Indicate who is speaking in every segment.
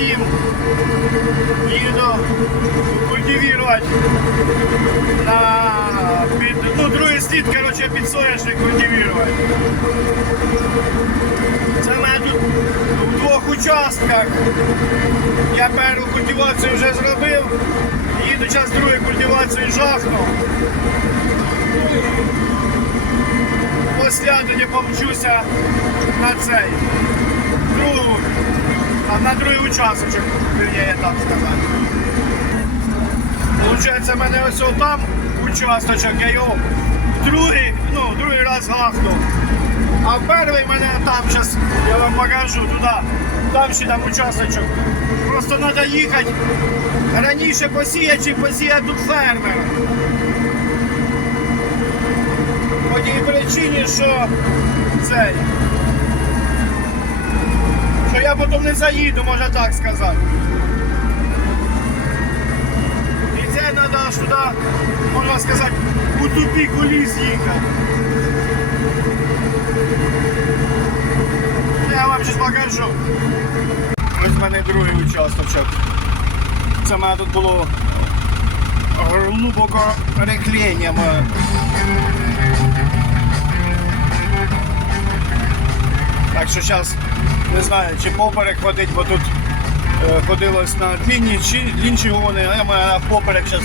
Speaker 1: 27 їду культивувати на під, ну, другий слід, короче, під соняшник культивувати. Це на тут в двох участках. Я першу культивацію вже зробив, їду час другу культивацію жахнув. Після тоді помчуся на цей. Другу, а на другий участочок, я так сказати. Получається, в мене ось там участочок, я його другий, ну, другий раз гахнув. А перший мене там зараз, я вам покажу туди, там ще там участочок. Просто треба їхати раніше посіяти, чи посіяти тут фермер. По тій причині, що цей. Я потім не заїду, можна так сказати. І це треба туди, можна сказати, у тупік у ліс. Я вам зараз покажу. Ось в мене другий участочок. Це в мене тут було глибоко реклення моє. Так що зараз не знаю, чи поперек ходить, бо тут е, ходилось на длінні чи інші гони, а я поперек зараз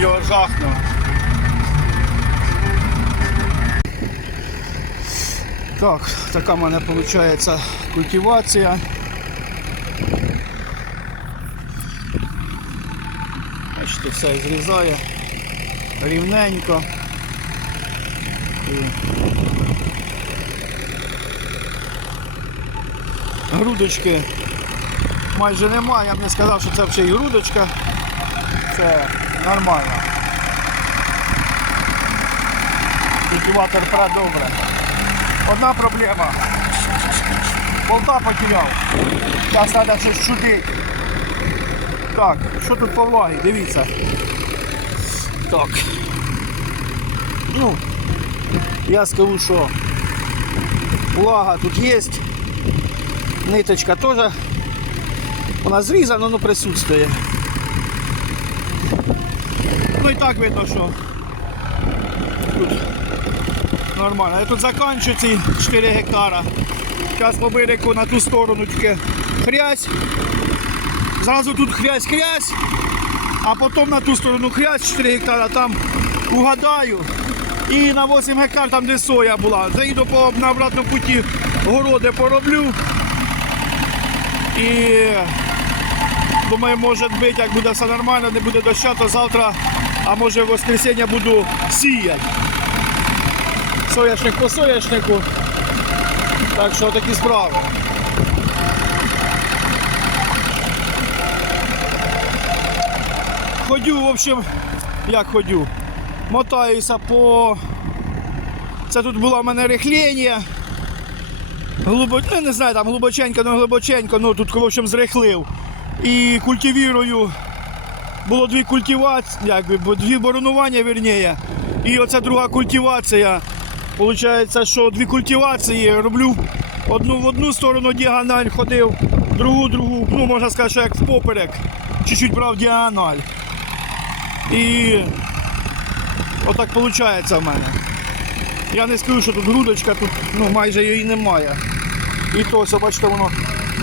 Speaker 1: його жахну. Так, така в мене виходить культивація. Бачите, все зрізає рівненько. Грудочки майже немає, я б не сказав, що це взагалі і грудочка. Це нормально. Культиватор пра добре. Одна проблема. Болта потеряв. Зараз треба щось чудити. Так, що тут по влагі? Дивіться. Так. Ну, я скажу, що влага тут є. Ниточка теж. Вона зрізана, але присутствує. Ну і так видно, що тут нормально. Я тут закінчу ці 4 гектара. Зараз по берегу на ту сторону тільки хрязь. Зразу тут хрязь-хрязь, а потім на ту сторону хрязь 4 гектара, там угадаю. І на 8 гектар там, де соя була. Заїду по, на обратному путі городи пороблю. І думаю, може бути, як буде все нормально, не буде дощу, то завтра, а може в воскресенье буду сіяти. Соняшник по соняшнику. Так що такі справи. Ходю, в общем, як ходю. Мотаюся по. Це тут було в мене рихлення. Глибо... ну, не знаю, там глибоченько, ну глибоченько, ну тут в общем зрихлив. І культивірую. Було дві культивації, якби, дві боронування, вірніше. І оця друга культивація. Получається, що дві культивації роблю одну в одну сторону діагональ ходив, другу, другу, ну можна сказати, що як впоперек. Чуть-чуть брав діагональ. І отак виходить в мене. Я не скажу, що тут грудочка, тут ну, майже її немає. І то, ось, бачите, воно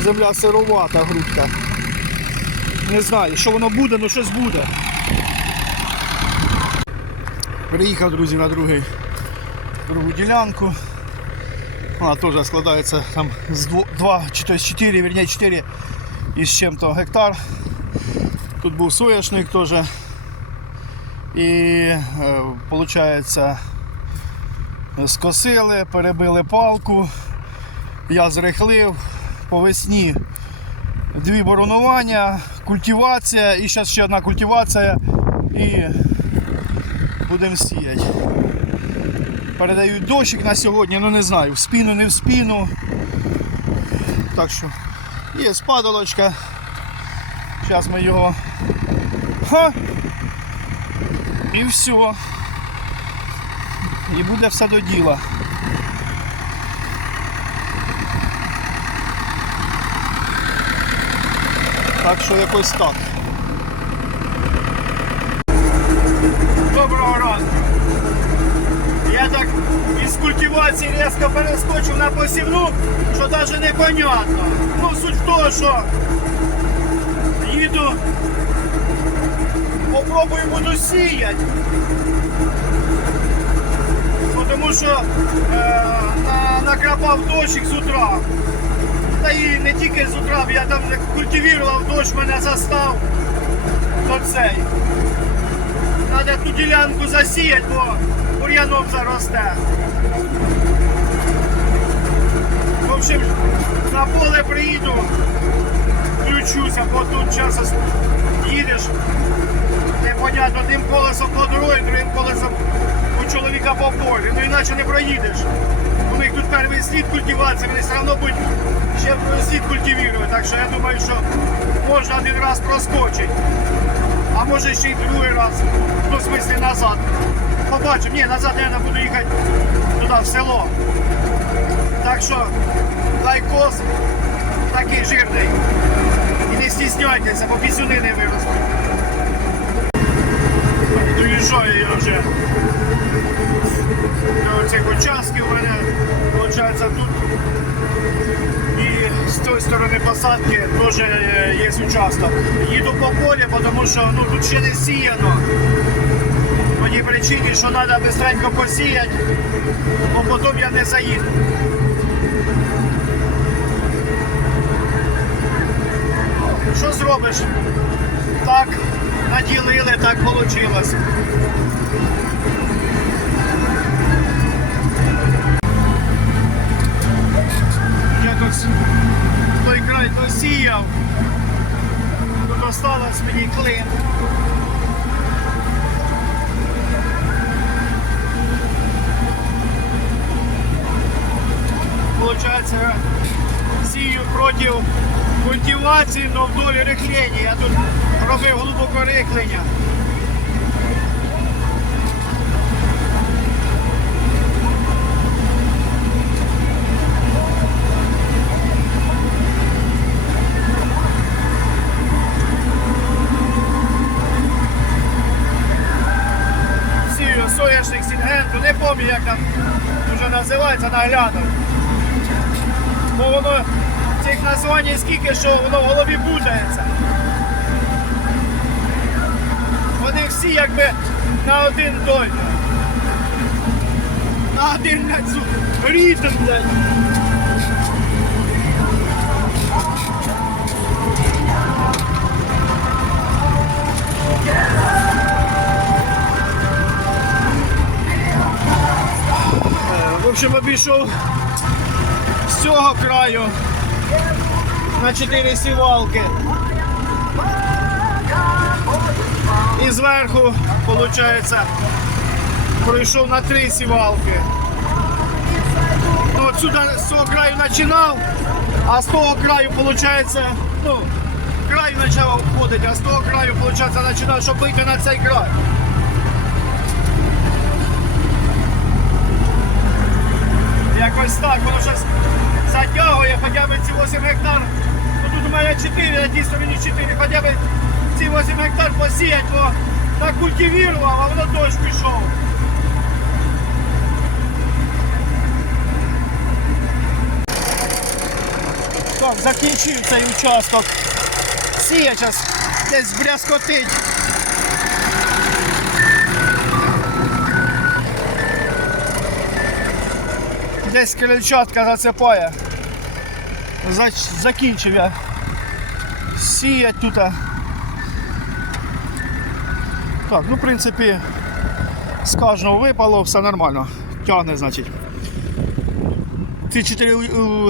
Speaker 1: земля сировата грудка. Не знаю, що воно буде, ну щось буде. Приїхав, друзі, на другий, другу ділянку. Вона теж складається там з 2 чи то з 4, вірні 4 із чим-то гектар. Тут був соняшник теж. І виходить, скосили, перебили палку, я зрихлив по весні дві боронування, культивація і зараз ще одна культивація і будемо сіяти. Передають дощик на сьогодні, ну не знаю, в спину, не в спину. Так що є спадалочка. Зараз ми його. Ха! І все. І буде все до діла. Так що якось так. Доброго ранку. Я так із культивації різко перескочив на посівну, що навіть непонятно. Ну, суть в тому, що їду, попробую буду сіяти. Ну, Тому що е, на, накрапав дощик з утра. Та і не тільки з утра, я там культивував дощ, мене застав. То цей. Треба ту ділянку засіяти, бо бур'яном заросте. В общем, на поле приїду, включуся, бо тут час їдеш. Непонятно, одним колесом по дорозі, другим колесом у чоловіка по полі. Ну іначе не проїдеш. У них тут перший слід культивації, вони все одно будуть ще слід культивувати. Так що я думаю, що можна один раз проскочити. А може ще й другий раз, ну в смислі назад. Побачимо, ні, назад я буду їхати туди, в село. Так що лайкос такий жирний. І не стісняйтеся, бо пісюни не виростуть. Доїжджаю я вже до цих участків у мене, виходить, тут і з тої сторони посадки теж е, є участок. Їду по полі, тому що ну, тут ще не сіяно. По тій причині, що треба швидко посіяти, бо потім я не заїду. Що зробиш? Так наділили, так вийшло. Називається, наглядав. Бо воно цих названь скільки, що воно в голові путається. Вони всі якби на один той. На один на цю ритм, блядь. В общем, обійшов з цього краю на 4 сівалки. І зверху, виходить, пройшов на 3 сівалки. Ну, отсюда з цього краю починав, а з того краю, виходить, ну, край почав входити, а з того краю, виходить, починав, щоб вийти на цей край. Якось так, воно зараз затягує, хоча б ці 8 гектар. Ну, тут у мене 4, на тій стороні 4, хоча б ці 8 гектар посіять, бо так культивував, а воно дощ пішов. Так, закінчив цей участок. Сіє зараз десь брязкотить. Десь крильчатка зацепає. Закінчив я сіять тут. Так, ну в принципі, з кожного випало, все нормально. Тягне, значить. Ці 4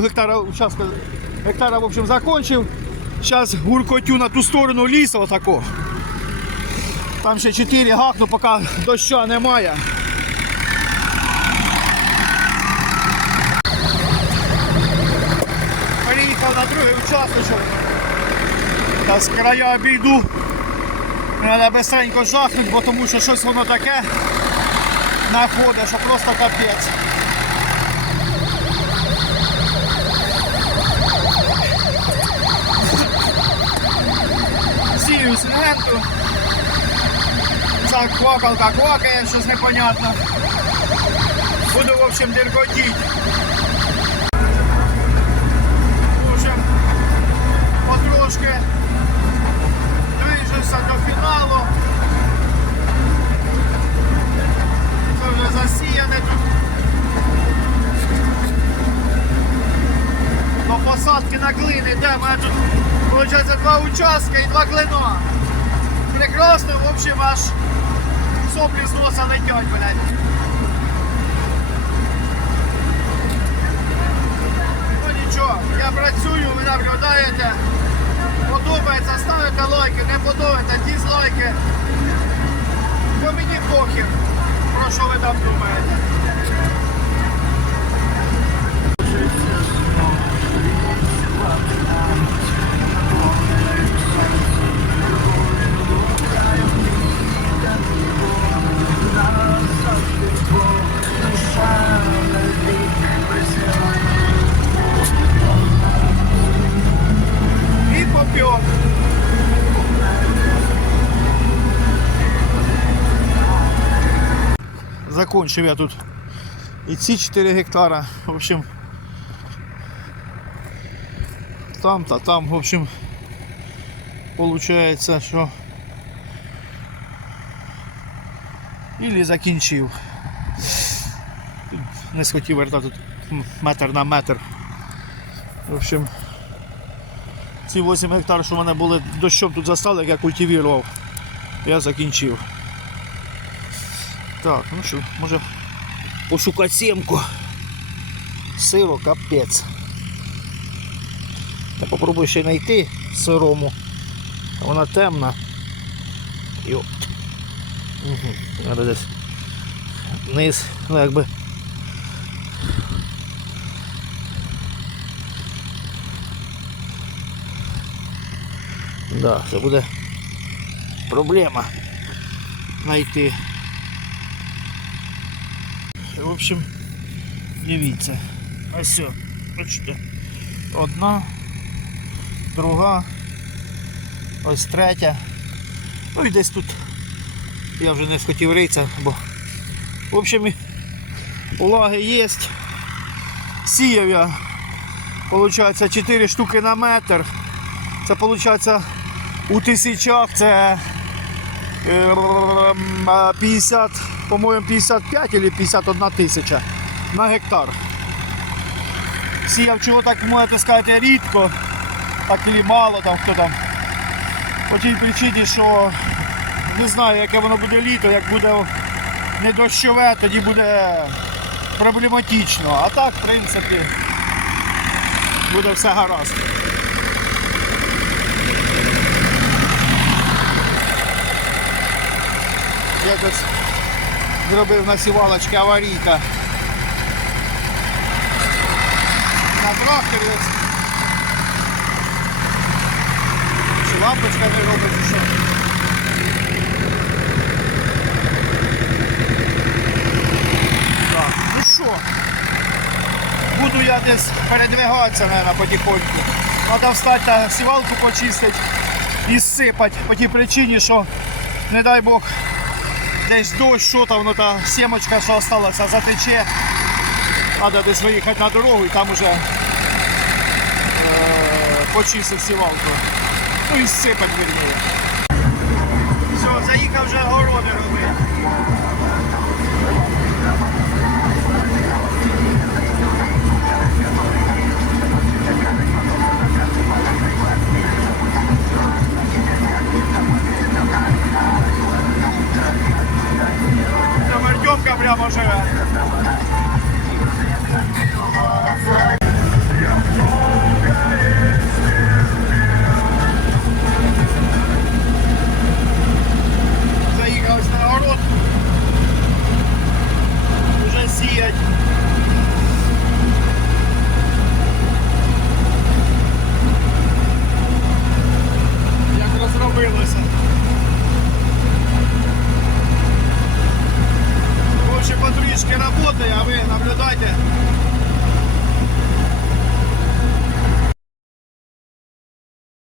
Speaker 1: гектара участка гектара, в общем, закончив. Зараз гуркотю на ту сторону лісу отако. Там ще 4 гакну, поки доща немає. Переїхав на другий участочок. Та з края обійду. Треба швидко жахнути, бо тому що щось воно таке находить, що просто капець. цементу. Ця квакалка квакає, щось непонятно. Буду, в общем, диркотіть. Участки і два клина. Прекрасно, в общем, аж соплі з носа летять, блядь. Ну нічого, я працюю, ви наблюдаєте. Подобається, ставите лайки, не подобається, дізлайки. Бо мені похер, про що ви там думаєте. Закончив я тут і ці 4 гектара. В общем, там та там, в общем, получается, що Ілі закінчив. Не схотів вертати метр на метр. В общем, ці 8 гектар, що в мене були дощом тут застали, як я культивував, я закінчив. Так, ну що, може пошукати сімку. Сиро капець. Я попробую ще знайти сирому. Вона темна. Йопт. Угу. Треба десь низ, ну якби. Да, це буде проблема знайти. В общем, дивіться. Ось все. Бачите. Одна, друга, ось третя. Ну і десь тут я вже не схотів ритися, бо в общем улаги є. Сіяв я, виходить, 4 штуки на метр. Це виходить у тисячах це 50, по-моєму, 55 або 51 тисяча на гектар. Сіяв чого так можете сказати рідко, так і мало там хто там. По тій причині, що не знаю, яке воно буде літо, як буде не дощове, тоді буде проблематично. А так, в принципі, буде все гаразд. Якось зробив на сівалочці аварійка. На тракторі ось. Лампочка не робить, чи. Так, ну що, буду я десь передвигатися, мабуть, потихоньку. Треба встати та сівалку почистити і сипати по тій причині, що, не дай Бог, десь дощ, що там, ну та сімочка, що залишилася, затече. Треба десь виїхати на дорогу і там уже е, почистив сівалку. Ну і сипать вірніше.